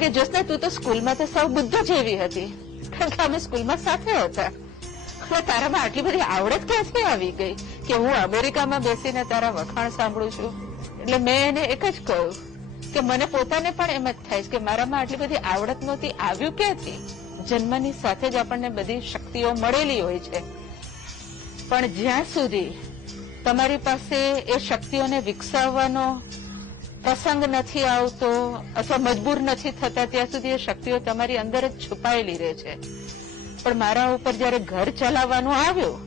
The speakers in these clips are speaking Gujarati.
કે જ્યોત્સના તું તો સ્કૂલમાં તો સૌ બુદ્ધ જેવી હતી, કારણ કે અમે સ્કૂલમાં સાથે હતા. તારામાં આટલી બધી આવડત ક્યાંથી આવી ગઈ કે હું અમેરિકામાં બેસીને તારા વખાણ સાંભળું છું? એટલે મેં એને એક જ કહ્યું કે મને પોતાને પણ એમ જ થાય છે કે મારામાં આટલી બધી આવડત નહોતી, આવ્યું ક્યાંથી? જન્મની સાથે જ આપણને બધી શક્તિઓ મળેલી હોય છે, પણ જ્યાં સુધી તમારી પાસે એ શક્તિઓને વિકસાવવાનો પ્રસંગ નથી આવતો અથવા મજબૂર નથી થતા, ત્યાં સુધી એ શક્તિઓ તમારી અંદર જ છુપાયેલી રહે છે. પણ મારા ઉપર જયારે ઘર ચલાવવાનું આવ્યું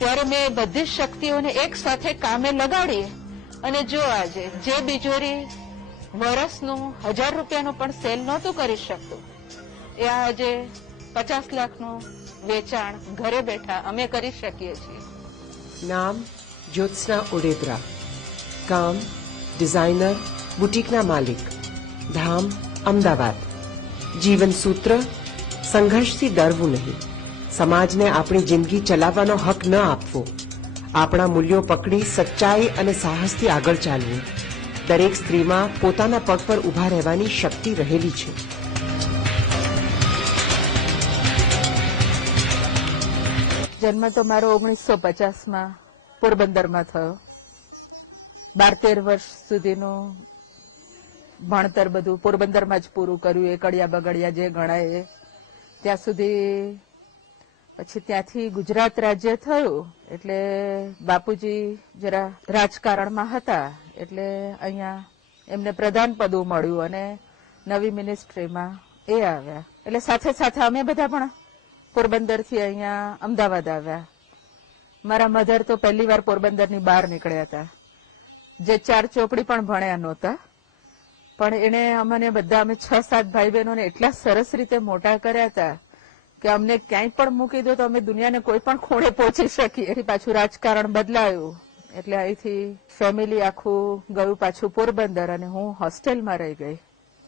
ત્યારે મેં બધી શક્તિઓને એક સાથે કામે લગાડી અને જો આજે જે બિજોરી વર્ષનું 1000 રૂપિયાનું પણ સેલ નહોતું કરી શકતું, એ આજે 50 લાખનું વેચાણ ઘરે બેઠા અમે કરી શકીએ છીએ. નામ જ્યોત્સના ઉડેદરા, કામ ડિઝાઇનર, બુટીકના માલિક, ધામ અમદાવાદ. જીવન સૂત્ર સંઘર્ષથી ડરવું નહીં, સમાજને આપણી જિંદગી ચલાવવાનો હક ન આપવો, આપણા મૂલ્યો પકડી સચ્ચાઈ અને સાહસથી આગળ ચાલવું. દરેક સ્ત્રીમાં પોતાના પગ પર ઊભા રહેવાની શક્તિ રહેલી છે. જન્મ તો મારો 1950માં પોરબંદરમાં થયો. 12-13 વર્ષ સુધીનું ભણતર બધું પોરબંદરમાં જ પૂરું કર્યું, એ કડિયા બગડિયા જે ગણાય એ. ત્યાં સુધી પછી ત્યાંથી ગુજરાત રાજ્ય થયું એટલે બાપુજી જરા રાજકારણમાં હતા એટલે અહીંયા એમને પ્રધાન પદ મળ્યું અને નવી મિનિસ્ટ્રીમાં એ આવ્યા. એટલે સાથે સાથે અમે બધા પણ પોરબંદરથી અહીંયા અમદાવાદ આવ્યા. મારા મધર તો પહેલી વાર પોરબંદરની બહાર નીકળ્યા હતા, જે 4 ચોપડી પણ ભણ્યા નહોતા, પણ એને અમને બધા અમે 6-7 ભાઈ બહેનોને એટલા સરસ રીતે મોટા કર્યા હતા કે અમને ક્યાંય પણ મૂકી દો તો અમે દુનિયાને કોઈ પણ ખૂણે પહોંચી શકીએ. એથી પાછું રાજકારણ બદલાયું એટલે અહીંથી ફેમિલી આખું ગયું પાછું પોરબંદર અને હું હોસ્ટેલમાં રહી ગઈ.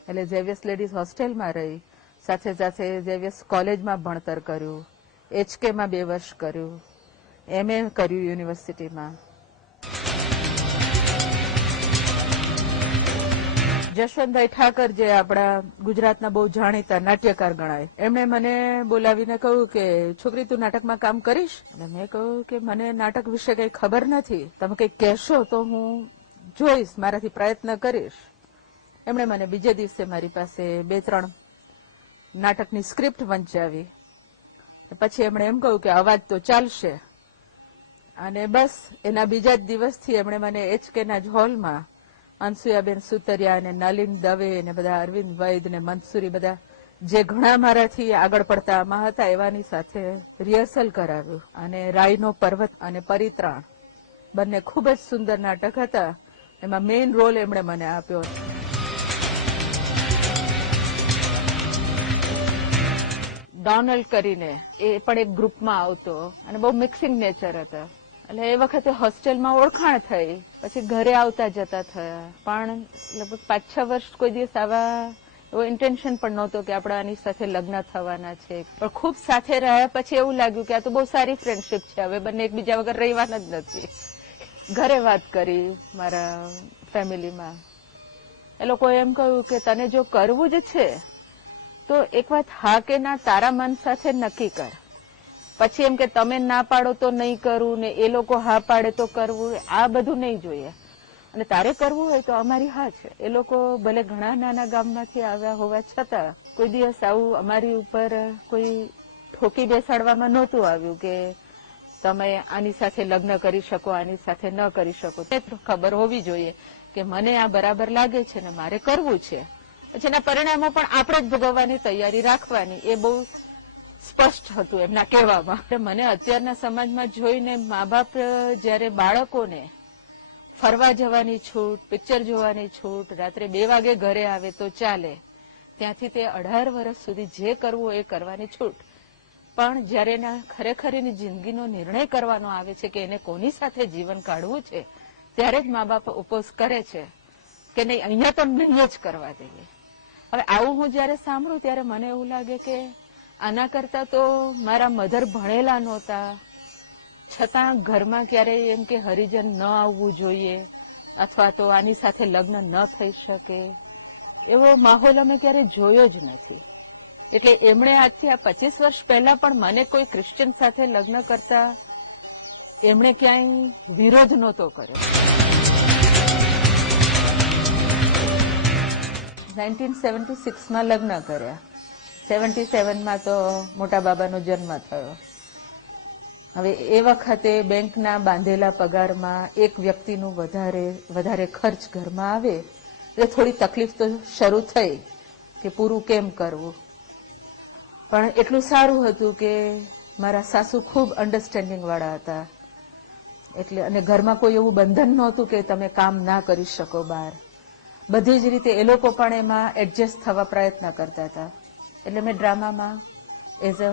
એટલે ઝેવિયર્સ લેડીઝ હોસ્ટેલમાં રહી, સાથે સાથે ઝેવિયર્સ કોલેજમાં ભણતર કર્યું, HKમાં 2 વર્ષ કર્યું, MA કર્યું યુનિવર્સિટીમાં. જશવંતભાઈ ઠાકર જે આપણા ગુજરાતના બહુ જાણીતા નાટ્યકાર ગણાય, એમણે મને બોલાવીને કહ્યું કે છોકરી તું નાટકમાં કામ કરીશ? અને મેં કહ્યું કે મને નાટક વિશે કઈ ખબર નથી, તમે કઈ કહેશો તો હું જોઈશ, મારાથી પ્રયત્ન કરીશ. એમણે મને બીજે દિવસે મારી પાસે 2-3 નાટકની સ્ક્રિપ્ટ વંચાવી. પછી એમણે એમ કહ્યું કે અવાજ તો ચાલશે, અને બસ એના બીજા જ દિવસથી એમણે મને HKના જ હોલમાં અનસુયાબેન સુતરિયા અને નલિન દવે ને બધા અરવિંદ વૈદ ને મંસૂરી બધા જે ઘણા મારાથી આગળ પડતા આમાં હતા એવાની સાથે રિહર્સલ કરાવ્યું. અને રાયનો પર્વત અને પરિત્રાણ બંને ખૂબ જ સુંદર નાટક હતા. એમાં મેઇન રોલ એમણે મને આપ્યો. ડોનલ્ડ કરીને એ પણ એક ગ્રુપમાં આવતો અને બહુ મિક્સિંગ નેચર હતા. એટલે એ વખતે હોસ્ટેલમાં ઓળખાણ થઈ, પછી ઘરે આવતા જતા થયા. પણ લગભગ 5-6 વર્ષ કોઈ દિવસ આવા એવો ઇન્ટેન્શન પણ નહોતો કે આપણે આની સાથે લગ્ન થવાના છે. પણ ખૂબ સાથે રહ્યા પછી એવું લાગ્યું કે આ તો બહુ સારી ફ્રેન્ડશીપ છે, હવે બંને એકબીજા વગર રહેવાના જ નથી. ઘરે વાત કરી મારા ફેમિલીમાં, એ લોકોએ એમ કહ્યું કે તને જો કરવું જ છે તો એક વાત હા કે ના તારા મન સાથે નક્કી કર. પછી એમ કે તમે ના પાડો તો નહીં કરવું ને એ લોકો હા પાડે તો કરવું, આ બધું નહીં જોઈએ. અને તારે કરવું હોય તો અમારી હા છે. એ લોકો ભલે ઘણા નાના ગામમાંથી આવ્યા હોવા છતાં કોઈ દિવસ આવું અમારી ઉપર કોઈ ઠોકી બેસાડવામાં નહોતું આવ્યું કે તમે આની સાથે લગ્ન કરી શકો, આની સાથે ન કરી શકો. તે ખબર હોવી જોઈએ કે મને આ બરાબર લાગે છે ને મારે કરવું છે. પછી એના પરિણામો પણ આપણે જ ભોગવવાની તૈયારી રાખવાની, એ બહુ સ્પષ્ટ હતું એમના કહેવામાં. મને અત્યારના સમાજમાં જોઈને મા બાપ જયારે બાળકોને ફરવા જવાની છૂટ, પિક્ચર જોવાની છૂટ, રાત્રે 2 વાગે ઘરે આવે તો ચાલે, ત્યાંથી તે 18 વર્ષ સુધી જે કરવું એ કરવાની છૂટ. પણ જયારે એના ખરેખર એની જિંદગીનો નિર્ણય કરવાનો આવે છે કે એને કોની સાથે જીવન કાઢવું છે, ત્યારે જ મા બાપ ઓપોઝ કરે છે કે નહીં અહીંયા તો નહીં જ કરવા દઈએ. હવે આવું હું જયારે સાંભળું ત્યારે મને એવું લાગે કે આના કરતા તો મારા મધર ભણેલા નહોતા, છતાં ઘરમાં ક્યારેય એમ કે હરિજન ન આવવું જોઈએ અથવા તો આની સાથે લગ્ન ન થઈ શકે, એવો માહોલ અમે ક્યારે જોયો જ નથી. એટલે એમણે આજથી આ 25 વર્ષ પહેલા પણ મને કોઈ ક્રિશ્ચિયન સાથે લગ્ન કરતા એમણે ક્યાંય વિરોધ નહોતો કર્યો. 1976માં લગ્ન કર્યા. 77માં તો મોટા બાબાનો જન્મ થયો. હવે એ વખતે બેંકના બાંધેલા પગારમાં એક વ્યક્તિનું વધારે ખર્ચ ઘરમાં આવે એટલે થોડી તકલીફ તો શરૂ થઈ કે પૂરું કેમ કરવું. પણ એટલું સારું હતું કે મારા સાસુ ખૂબ અન્ડરસ્ટેન્ડિંગ વાળા હતા. એટલે અને ઘરમાં કોઈ એવું બંધન નહોતું કે તમે કામ ના કરી શકો બહાર. બધી જ રીતે એ લોકો પણ એમાં એડજસ્ટ થવા પ્રયત્ન કરતા હતા. એટલે મેં ડ્રામામાં એઝ અ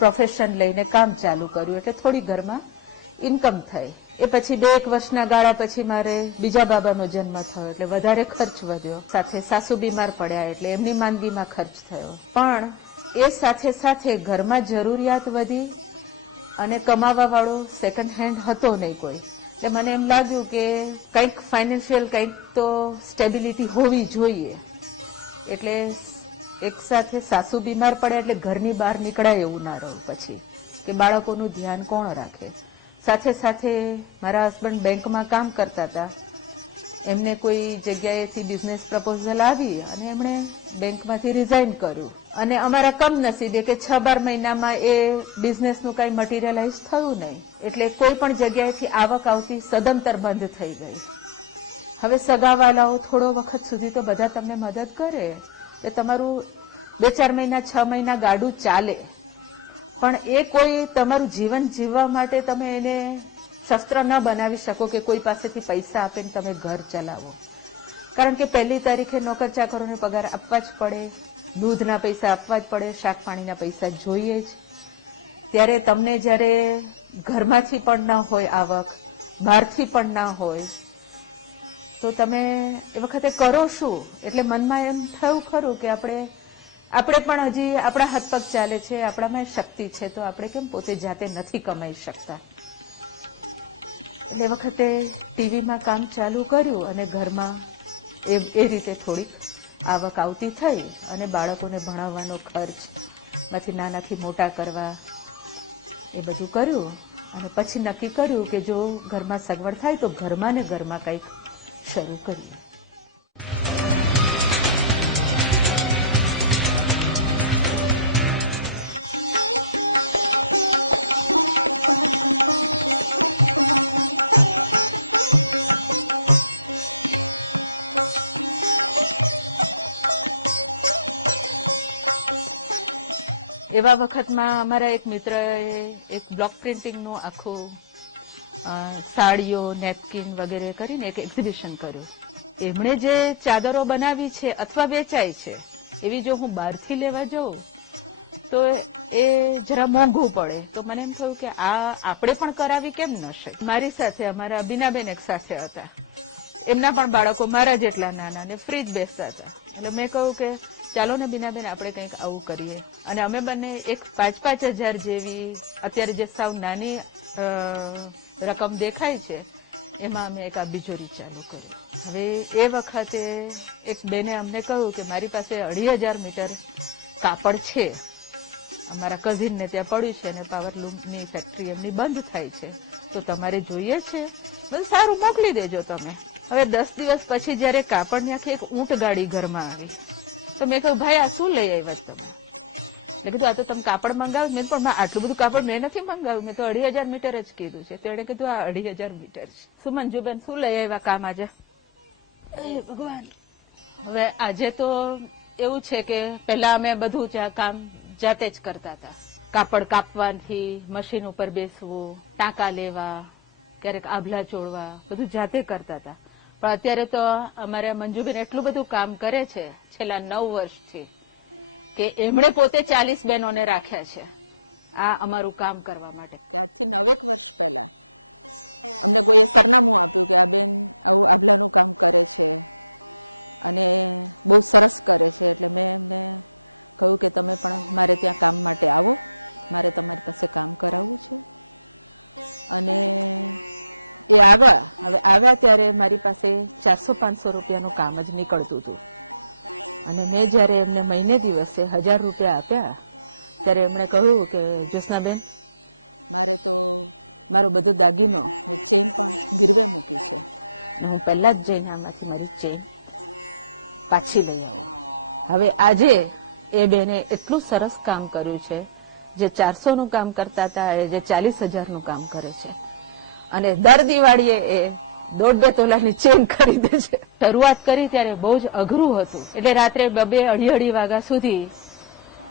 પ્રોફેશન લઈને કામ ચાલુ કર્યું. એટલે થોડી ઘરમાં ઇન્કમ થઈ. એ પછી 2-1 વર્ષના ગાળા પછી મારે બીજા બાબાનો જન્મ થયો એટલે વધારે ખર્ચ વધ્યો. સાથે સાસુ બીમાર પડ્યા એટલે એમની માંદગીમાં ખર્ચ થયો. પણ એ સાથે સાથે ઘરમાં જરૂરિયાત વધી અને કમાવા વાળો સેકન્ડ હેન્ડ હતો નહીં કોઈ. એટલે મને એમ લાગ્યું કે કંઈક ફાઇનાન્શિયલ કંઈક તો સ્ટેબિલિટી હોવી જોઈએ. એટલે એક સાથે સાસુ બીમાર પડે એટલે ઘરની બહાર નીકળાય એવું ના રહું પછી કે બાળકોનું ધ્યાન કોણ રાખે. સાથે સાથે મારા હસબન્ડ બેંકમાં કામ કરતા હતા. એમને કોઈ જગ્યાએથી બિઝનેસ પ્રપોઝલ આવી અને એમણે બેંકમાંથી રિઝાઇન કર્યું. અને અમારા કમનસીબે કે 6-12 મહિનામાં એ બિઝનેસનું કઈ મટીરિયલાઇઝ થયું નહીં. એટલે કોઈ પણ જગ્યાએથી આવક આવતી સદંતર બંધ થઈ ગઈ. હવે સગાવાલાઓ થોડો વખત સુધી તો બધા તમને મદદ કરે એટલે તમારું 2-4 મહિના 6 મહિના ગાડું ચાલે. પણ એ કોઈ તમારું જીવન જીવવા માટે તમે એને શસ્ત્ર ન બનાવી શકો કે કોઈ પાસેથી પૈસા આપીને તમે ઘર ચલાવો. કારણ કે 1લી તારીખે નોકર ચાકરોને પગાર આપવા જ પડે, દૂધના પૈસા આપવા જ પડે, શાક પાણીના પૈસા જોઈએ જ. ત્યારે તમને જ્યારે ઘરમાંથી પણ ના હોય આવક, બહારથી પણ ના હોય તો તમે એ વખતે કરો શું? એટલે મનમાં એમ થયું ખરું કે આપણે પણ હજી આપણા હાથ પગ ચાલે છે, આપણામાં શક્તિ છે, તો આપણે કેમ પોતે જાતે નથી કમાઈ શકતા. એટલે એ વખતે ટીવીમાં કામ ચાલુ કર્યું અને ઘરમાં એ રીતે થોડીક આવક આવતી થઈ અને બાળકોને ભણાવવાનો ખર્ચ માંથી નાનાથી મોટા કરવા એ બધું કર્યું. અને પછી નક્કી કર્યું કે જો ઘરમાં સગવડ થાય તો ઘરમાં ને ઘરમાં કંઈક શરૂ કરીએ. એવા વખતમાં અમારા એક મિત્રએ એક બ્લોક પ્રિન્ટિંગનું આખું સાડીઓ, નેપકિન વગેરે કરીને એક એક્ઝિબિશન કર્યું. એમણે જે ચાદરો બનાવી છે અથવા વેચાય છે એવી જો હું બહારથી લેવા જાઉં તો એ જરા મોંઘું પડે. તો મને એમ થયું કે આ આપણે પણ કરાવી કેમ ન શકે. મારી સાથે અમારા બીનાબેન એક સાથે હતા. એમના પણ બાળકો મારા જેટલા નાના ને ફ્રી જ બેસતા હતા. એટલે મેં કહ્યું કે ચાલો ને બીનાબેન આપણે કંઈક આવું કરીએ. અને અમે બંને એક 5-5 હજાર જેવી અત્યારે જે સાવ નાની રકમ દેખાય છે એમાં અમે એક આ બિજોરી ચાલુ કર્યું. હવે એ વખતે એક બેને અમને કહ્યું કે મારી પાસે 2500 મીટર કાપડ છે, અમારા કઝિનને ત્યાં પડ્યું છે અને પાવરલૂમની ફેક્ટરી એમની બંધ થાય છે, તો તમારે જોઈએ છે? બધું સારું, મોકલી દેજો તમે. હવે 10 દિવસ પછી જયારે કાપડની આખી એક ઊંટ ગાડી ઘરમાં આવી તો મેં કહ્યું ભાઈ આ શું લઈ આવ્યા તમે? એટલે કીધું આ તો તમે કાપડ મંગાવ્યું. મેં પણ આટલું બધું કાપડ મેં નથી મંગાવ્યું, મેં તો 2500 મીટર જ કીધું છે. તો એણે કીધું આ 2500 મીટર છે. શું મંજુબેન શું લઈ આવ્યા કામ આજે? ભગવાન. હવે આજે તો એવું છે કે પહેલા અમે બધું કામ જાતે જ કરતા હતા. કાપડ કાપવાથી મશીન ઉપર બેસવું, ટાંકા લેવા, ક્યારેક આભલા ચોળવા, બધું જાતે કરતા હતા. પણ અત્યારે તો અમારે મંજુબેન એટલું બધું કામ કરે છે છેલ્લા 9 વર્ષથી કે એમણે પોતે 40 બહેનોને રાખ્યા છે આ અમારું કામ કરવા માટે. હવે આવ્યા ત્યારે મારી પાસે 400-500 રૂપિયાનું કામ જ નીકળતું હતું. અને મેં જયારે એમને મહિને દિવસે 1000 રૂપિયા આપ્યા ત્યારે એમણે કહ્યું કે જ્યોત્સનાબેન, મારો બધો દાગીનો હું પહેલા જ જઈને આમાંથી મારી ચેન પાછી લઈ આવું. હવે આજે એ બેને એટલું સરસ કામ કર્યું છે, જે 400 નું કામ કરતા હતા એ જે 40,000 નું કામ કરે છે, અને દર દિવાળીએ એ 1.5-2 તોલાની ચેન ખરીદે છે. શરૂઆત કરી ત્યારે બહુ જ અઘરું હતું, એટલે રાત્રે 2-2 અઢી વાગ્યા સુધી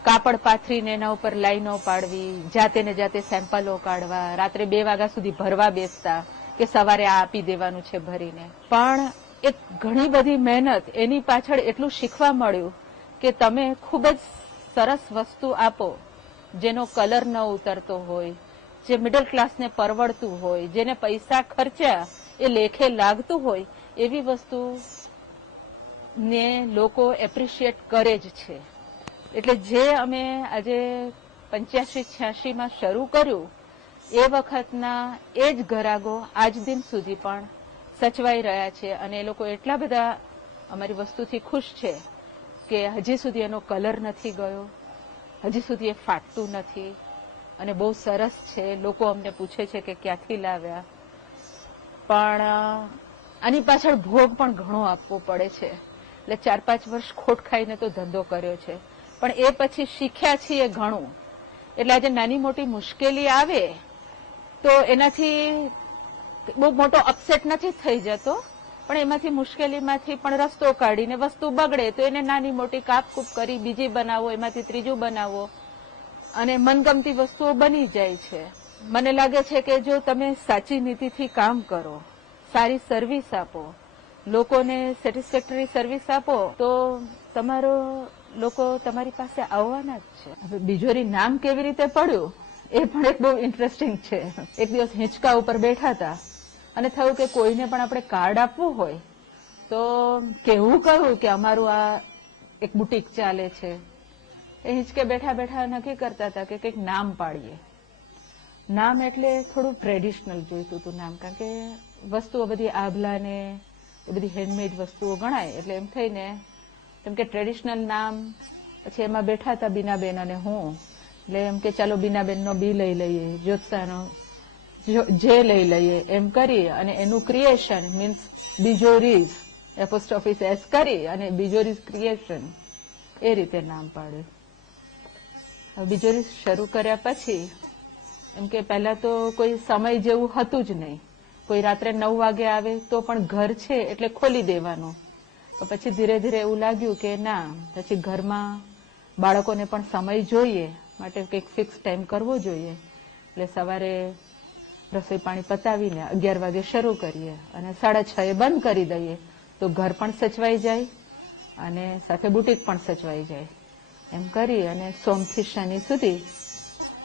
કાપડ પાથરીને એના ઉપર લાઈનો પાડવી, જાતે ને જાતે સેમ્પલો કાઢવા, રાત્રે 2 વાગ્યા સુધી ભરવા બેસતા કે સવારે આ આપી દેવાનું છે ભરીને. પણ એક ઘણી બધી મહેનત, એની પાછળ એટલું શીખવા મળ્યું કે તમે ખૂબ જ સરસ વસ્તુ આપો, જેનો કલર ન ઉતરતો હોય, જે મિડલ ક્લાસને પરવડતું હોય, જેને પૈસા ખર્ચ્યા એ લેખે લાગતું હોય, એવી વસ્તુ ને લોકો એપ્રિશિએટ કરે જ છે. એટલે જે અમે આજે 85-86 માં શરૂ કર્યું, એ વખતના એ જ ગ્રાહકો આજ દિન સુધી પણ સચવાઈ રહ્યા છે, અને એ લોકો એટલા બધા અમારી વસ્તુથી ખુશ છે કે હજી સુધી એનો કલર નથી ગયો, હજી સુધી એ ફાટતું નથી, અને બહુ સરસ છે. લોકો અમને પૂછે છે કે ક્યાંથી લાવ્યા, પણ આની પાછળ ભોગ પણ ઘણો આપવો પડે છે. એટલે 4-5 વર્ષ ખોટ ખાઈને તો ધંધો કર્યો છે, પણ એ પછી શીખ્યા છીએ ઘણું. એટલે આજે નાની મોટી મુશ્કેલી આવે તો એનાથી બહુ મોટો અપસેટ નથી થઈ જતો, પણ એમાંથી મુશ્કેલીમાંથી પણ રસ્તો કાઢીને વસ્તુ બગડે તો એને નાની મોટી કાપકૂપ કરી બીજી બનાવો, એમાંથી ત્રીજું બનાવો, અને મનગમતી વસ્તુઓ બની જાય છે. મને લાગે છે કે જો તમે સાચી નીતિથી કામ કરો, સારી સર્વિસ આપો, લોકોને સેટિસ્ફેક્ટરી સર્વિસ આપો, તો તમારો લોકો તમારી પાસે આવવાના જ છે. હવે બિજોરી નામ કેવી રીતે પડ્યું એ પણ એક બહુ ઇન્ટરેસ્ટિંગ છે. એક દિવસ હિંચકા ઉપર બેઠા હતા અને થયું કે કોઈને પણ આપણે કાર્ડ આપવું હોય તો કેવું કહ્યું કે અમારું આ એક બુટીક ચાલે છે. એ હિંચકે બેઠા બેઠા નક્કી કરતા હતા કે કંઈક નામ પાડીએ. નામ એટલે થોડું ટ્રેડિશનલ જોઈતું હતું નામ, કારણ કે વસ્તુઓ બધી આભલા ને એ બધી હેન્ડમેડ વસ્તુઓ ગણાય, એટલે એમ થઈને એમ કે ટ્રેડિશનલ નામ. પછી એમાં બેઠા હતા બીનાબેન અને હું, એટલે એમ કે ચાલો બીનાબેનનો બી લઈ લઈએ, જ્યોત્સાનો જે લઈ લઈએ, એમ કરી અને એનું ક્રિએશન મીન્સ બિજોરીઝ એપોસ્ટ્રોફી એસ કરી અને બિજોરીઝ ક્રિએશન એ રીતે નામ પાડ્યું. બિજોરીઝ શરૂ કર્યા પછી એમ કે પહેલા તો કોઈ સમય જેવું હતું જ નહીં. કોઈ રાત્રે 9 વાગે આવે તો પણ ઘર છે એટલે ખોલી દેવાનું. તો પછી ધીરે ધીરે એવું લાગ્યું કે ના, પછી ઘરમાં બાળકોને પણ સમય જોઈએ, માટે કંઈક ફિક્સ ટાઈમ કરવો જોઈએ. એટલે સવારે રસોઈ પાણી પતાવીને 11 વાગે શરૂ કરીએ અને 6:30 બંધ કરી દઈએ, તો ઘર પણ સચવાઈ જાય અને સાથે બુટીક પણ સચવાઈ જાય. એમ કરી અને સોમથી શનિ સુધી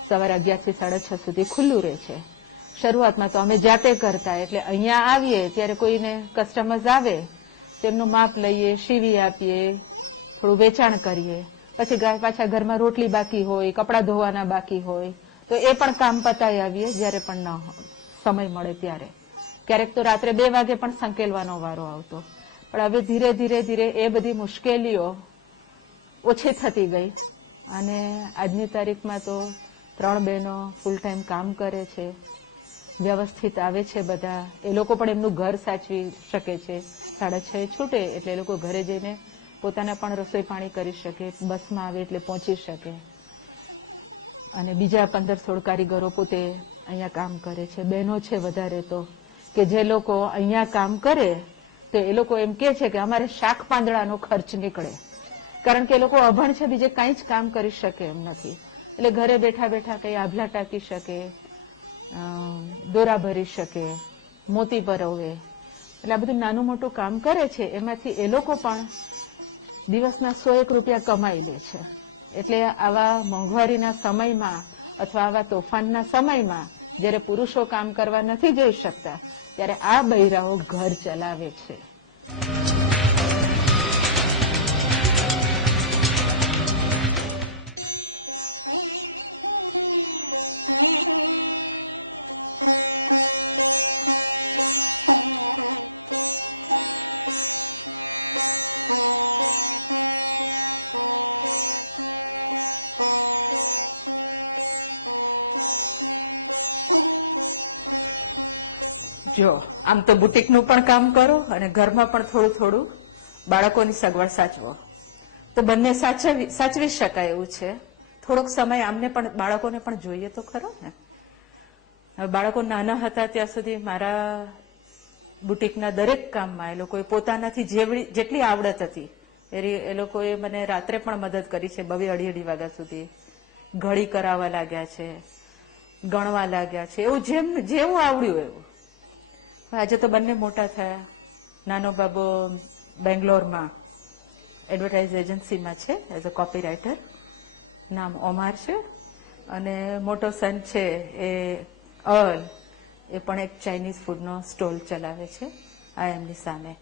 સવારે 11 થી 6:30 સુધી ખુલ્લું રહે છે. શરૂઆતમાં તો અમે જાતે કરતા, એટલે અહીંયા આવીએ ત્યારે કોઈને કસ્ટમર્સ આવે તેમનું માપ લઈએ, સીવી આપીએ, થોડું વેચાણ કરીએ. પછી પાછા ઘરમાં રોટલી બાકી હોય, કપડાં ધોવાના બાકી હોય તો એ પણ કામ પતાવી આવીએ જ્યારે પણ ન સમય મળે ત્યારે. ક્યારેક તો રાત્રે 2 વાગે પણ સંકેલવાનો વારો આવતો. પણ હવે ધીરે ધીરે ધીરે એ બધી મુશ્કેલીઓ ઓછી થતી ગઈ અને આજની તારીખમાં તો 3 બહેનો ફૂલ ટાઈમ કામ કરે છે, વ્યવસ્થિત આવે છે બધા. એ લોકો પણ એમનું ઘર સાચવી શકે છે. 6:30 છૂટે એટલે એ લોકો ઘરે જઈને પોતાના પણ રસોઈ પાણી કરી શકે, બસમાં આવે એટલે પહોંચી શકે. અને બીજા 15-16 કારીગરો પોતે અહીંયા કામ કરે છે. બહેનો છે વધારે તો, કે જે લોકો અહીંયા કામ કરે તો એ લોકો એમ કે છે કે અમારે શાક પાંદડાનો ખર્ચ નીકળે, કારણ કે એ લોકો અભણ છે, બીજે કાંઈ જ કામ કરી શકે એમ નથી. એટલે ઘરે બેઠા બેઠા કંઈ આભલા ટાંકી શકે, દોરા ભરી શકે, મોતી પરવે, એટલે આ બધું નાનું મોટું કામ કરે છે. એમાંથી એ લોકો પણ દિવસના 100-1 રૂપિયા કમાઈ લે છે. એટલે આવા મોંઘવારીના સમયમાં અથવા આવા તોફાનના સમયમાં જ્યારે પુરુષો કામ કરવા નથી જઈ શકતા, ત્યારે આ બૈરાઓ ઘર ચલાવે છે. જો આમ તો બુટીકનું પણ કામ કરો અને ઘરમાં પણ થોડું થોડું બાળકોની સગવડ સાચવો તો બંને સાચવી શકાય એવું છે. થોડોક સમય આમને પણ બાળકોને પણ જોઈએ તો ખરો ને. હવે બાળકો નાના હતા ત્યાં સુધી મારા બુટીકના દરેક કામમાં એ લોકોએ પોતાનાથી જેટલી આવડત હતી એ લોકોએ મને રાત્રે પણ મદદ કરી છે. 2-2:30 વાગ્યા સુધી ઘડી કરાવવા લાગ્યા છે, ગણવા લાગ્યા છે, એવું જેવું આવડ્યું એવું. આજે તો બંને મોટા થયા. નાનો બાબો બેંગ્લોરમાં એડવર્ટાઇઝ એજન્સીમાં છે એઝ અ કોપી રાઇટર, નામ ઓમાર છે. અને મોટો સન છે એ અલ, એ પણ એક ચાઇનીઝ ફૂડનો સ્ટોલ ચલાવે છે આઈએમની સામે,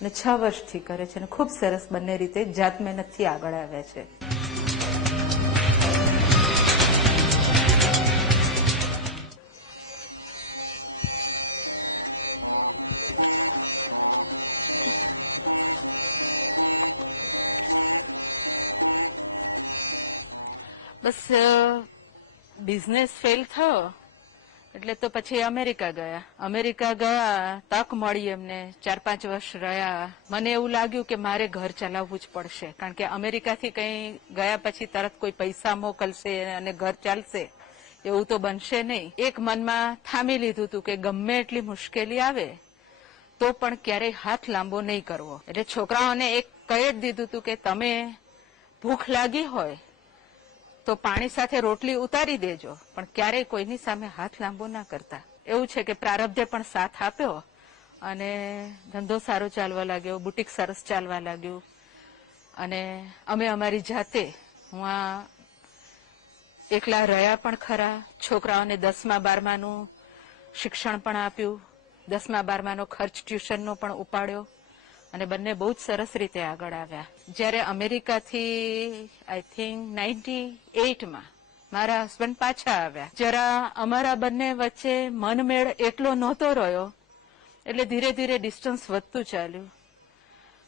અને 6 વર્ષથી કરે છે અને ખૂબ સરસ બંને રીતે જાત મહેનતથી આગળ આવ્યા છે. બસ બિઝનેસ ફેલ થયો એટલે તો પછી અમેરિકા ગયા. તક મળી એમને, 4-5 વર્ષ રહ્યા. મને એવું લાગ્યું કે મારે ઘર ચલાવવું જ પડશે, કારણ કે અમેરિકાથી કંઈ ગયા પછી તરત કોઈ પૈસા મોકલશે અને ઘર ચાલશે એવું તો બનશે નહીં. એક મનમાં થામી લીધું હતું કે ગમે એટલી મુશ્કેલી આવે તો પણ ક્યારેય હાથ લાંબો નહીં કરવો. એટલે છોકરાઓને એક કહી જ દીધું હતું કે તમે ભૂખ લાગી હોય તો પાણી સાથે રોટલી ઉતારી દેજો, પણ ક્યારેય કોઈની સામે હાથ લાંબો ના કરતા. એવું છે કે પ્રારબ્ધે પણ સાથ આપ્યો અને ધંધો સારો ચાલવા લાગ્યો, બુટીક સરસ ચાલવા લાગ્યું. અને અમે અમારી જાતે એકલા રહ્યા પણ ખરા. છોકરાઓને 10મા-12માનું શિક્ષણ પણ આપ્યું, 10મા-12માનો ખર્ચ ટ્યુશનનો પણ ઉપાડ્યો અને બંને બહુ જ સરસ રીતે આગળ આવ્યા. જ્યારે અમેરિકાથી આઈ થિંક 98માં મારા હસબન્ડ પાછા આવ્યા. જરા અમારા બંને વચ્ચે મનમેળ એટલો નહોતો રહ્યો એટલે ધીરે ધીરે ડિસ્ટન્સ વધતું ચાલ્યું.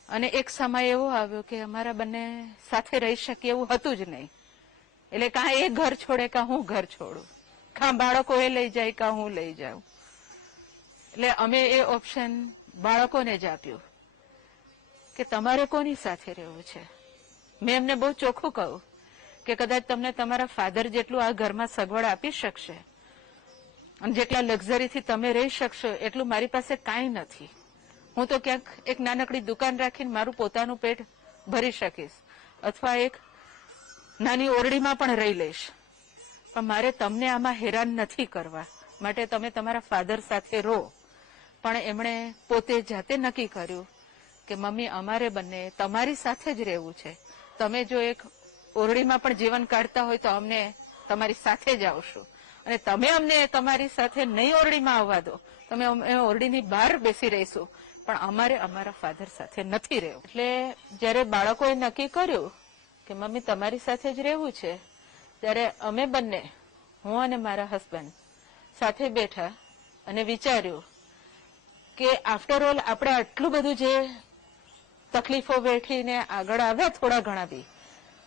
અને એક સમય એવો આવ્યો કે અમારા બંને સાથે રહી શકીએ એવું હતું જ નહીં. એટલે કાં એ ઘર છોડે કાં હું ઘર છોડું, કાં બાળકો એ લઈ જાય કાં હું લઈ જાઉં. એટલે અમે એ ઓપ્શન બાળકોને જ આપ્યું કે તમારે કોની સાથે રહેવું છે. મેં એમને બહુ ચોખ્ખું કહ્યું કે કદાચ તમને તમારા ફાધર જેટલું આ ઘરમાં સગવડ આપી શકશે અને જેટલા લક્ઝરીથી તમે રહી શકશો એટલું મારી પાસે કાંઈ નથી. હું તો ક્યાંક એક નાનકડી દુકાન રાખીને મારું પોતાનું પેટ ભરી શકીશ અથવા એક નાની ઓરડીમાં પણ રહી લઈશ, પણ મારે તમને આમાં હેરાન નથી કરવા. માટે તમે તમારા ફાધર સાથે રહો. પણ એમણે પોતે જાતે નક્કી કર્યું કે મમ્મી અમારે બંને તમારી સાથે જ રહેવું છે. તમે જો એક ઓરડીમાં પણ જીવન કાઢતા હોય તો અમને તમારી સાથે જ આવશું, અને તમે અમને તમારી સાથે નહીં ઓરડીમાં આવવા દો, તમે ઓરડીની બહાર બેસી રહીશું, પણ અમારે અમારા ફાધર સાથે નથી રહેવું. એટલે જ્યારે બાળકોએ નક્કી કર્યું કે મમ્મી તમારી સાથે જ રહેવું છે, ત્યારે અમે બંને, હું અને મારા હસબન્ડ સાથે બેઠા અને વિચાર્યું કે આફ્ટર ઓલ આપણે આટલું બધું જે તકલીફો વેઠીને આગળ આવ્યા થોડા ઘણા બી,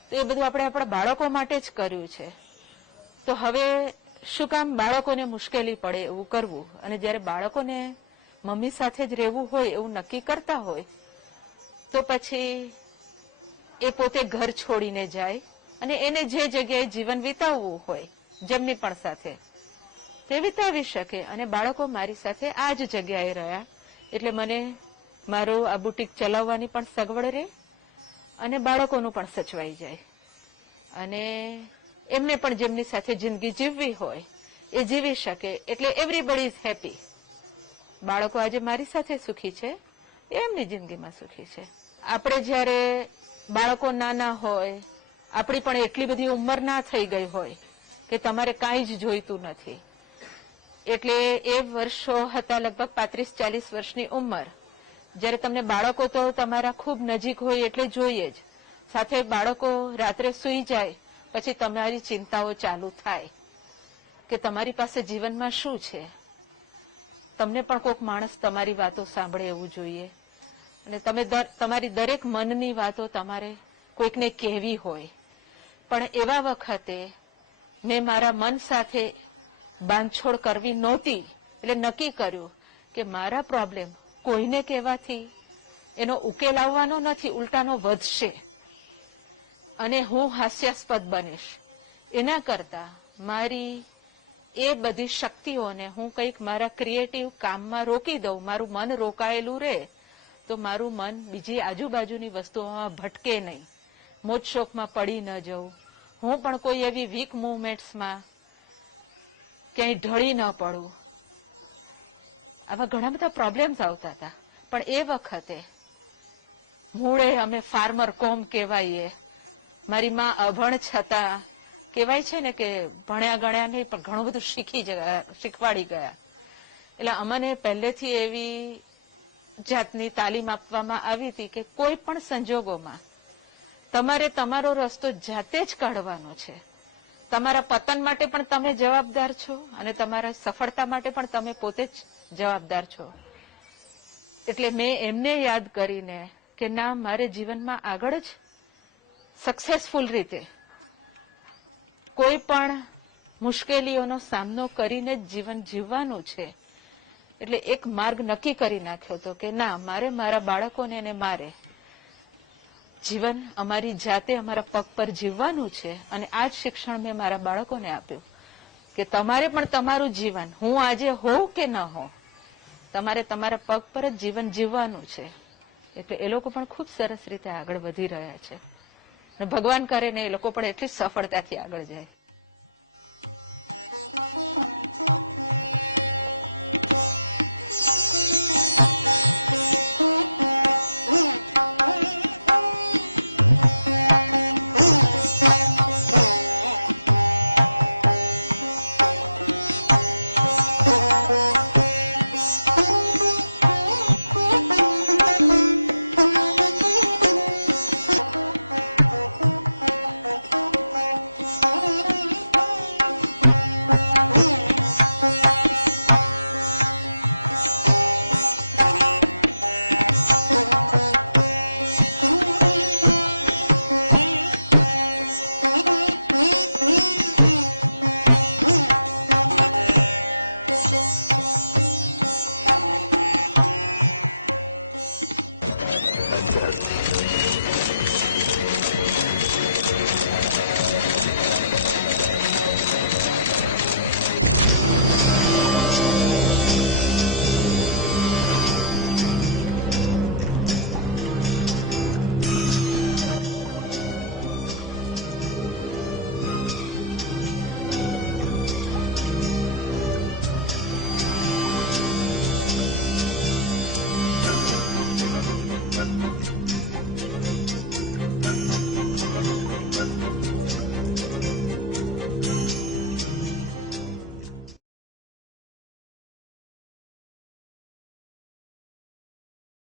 તો એ બધું આપણે આપણા બાળકો માટે જ કર્યું છે. તો હવે શું કામ બાળકોને મુશ્કેલી પડે એવું કરવું. અને જ્યારે બાળકોને મમ્મી સાથે જ રહેવું હોય એવું નક્કી કરતા હોય તો પછી એ પોતે ઘર છોડીને જાય અને એને જે જગ્યાએ જીવન વિતાવવું હોય જેમની પણ સાથે તે વિતાવી શકે. અને બાળકો મારી સાથે આ જ જગ્યાએ રહ્યા એટલે મને મારું આ બુટીક ચલાવવાની પણ સગવડ રહે અને બાળકોનું પણ સચવાઈ જાય અને એમને પણ જેમની સાથે જિંદગી જીવવી હોય એ જીવી શકે. એટલે એવરીબડી ઇઝ હેપી. બાળકો આજે મારી સાથે સુખી છે, એમની જિંદગીમાં સુખી છે. આપણે જ્યારે બાળકો નાના હોય, આપણી પણ એટલી બધી ઉંમર ના થઈ ગઈ હોય કે તમારે કાંઈ જ જોઈતું નથી, એટલે એ વર્ષો હતા લગભગ 35-40 વર્ષની ઉંમર, જ્યારે તમને બાળકો તો તમારા ખૂબ નજીક હોય એટલે જોઈએ જ. સાથે બાળકો રાત્રે સૂઈ જાય પછી તમારી ચિંતાઓ ચાલુ થાય કે તમારી પાસે જીવનમાં શું છે. તમને પણ કોઈક માણસ તમારી વાતો સાંભળે એવું જોઈએ અને તમે તમારી દરેક મનની વાતો તમારે કોઈકને કહેવી હોય. પણ એવા વખતે મેં મારા મન સાથે બાંધછોડ કરવી નહોતી એટલે નક્કી કર્યું કે મારા પ્રોબ્લેમ કોઈને કહેવાથી એનો ઉકેલ આવવાનો નથી, ઉલટાનો વધશે અને હું હાસ્યાસ્પદ બનીશ. એના કરતા મારી એ બધી શક્તિઓને હું કંઈક મારા ક્રિએટિવ કામમાં રોકી દઉં, મારું મન રોકાયેલું રહે તો મારું મન બીજી આજુબાજુની વસ્તુઓમાં ભટકે નહીં, મોજ શોખમાં પડી ન જવું, હું પણ કોઈ એવી વીક મુવમેન્ટ્સમાં ક્યાંય ઢળી ન પડું. આવા ઘણા બધા પ્રોબ્લેમ્સ આવતા હતા. પણ એ વખતે મૂળે અમે ફાર્મર કોમ કહેવાઈએ. મારી માં અભણ છતાં કહેવાય છે ને કે ભણ્યા ગણ્યા નહીં પણ ઘણું બધું શીખવાડી ગયા. એટલે અમને પહેલેથી એવી જાતની તાલીમ આપવામાં આવી હતી કે કોઈ પણ સંજોગોમાં તમારે તમારો રસ્તો જાતે જ કાઢવાનો છે. તમારા પતન માટે પણ તમે જવાબદાર છો અને તમારા સફળતા માટે પણ તમે પોતે જ જવાબદાર છો. એટલે મેં એમને યાદ કરીને કે ના, મારે જીવનમાં આગળ જ સક્સેસફુલ રીતે કોઈ પણ મુશ્કેલીઓનો સામનો કરીને જ જીવન જીવવાનું છે. એટલે એક માર્ગ નક્કી કરી નાખ્યો હતો કે ના, મારે મારા બાળકોને અને મારે જીવન અમારી જાતે અમારા પગ પર જીવવાનું છે. અને આ જ શિક્ષણ મેં મારા બાળકોને આપ્યું કે તમારે પણ તમારું જીવન, હું આજે હોઉં કે ન હોઉં, તમારે તમારા પગ પર જ જીવન જીવવાનું છે. એટલે એ લોકો પણ ખૂબ સરસ રીતે આગળ વધી રહ્યા છે. ભગવાન કરે ને એ લોકો પણ એટલી જ સફળતાથી આગળ જાય.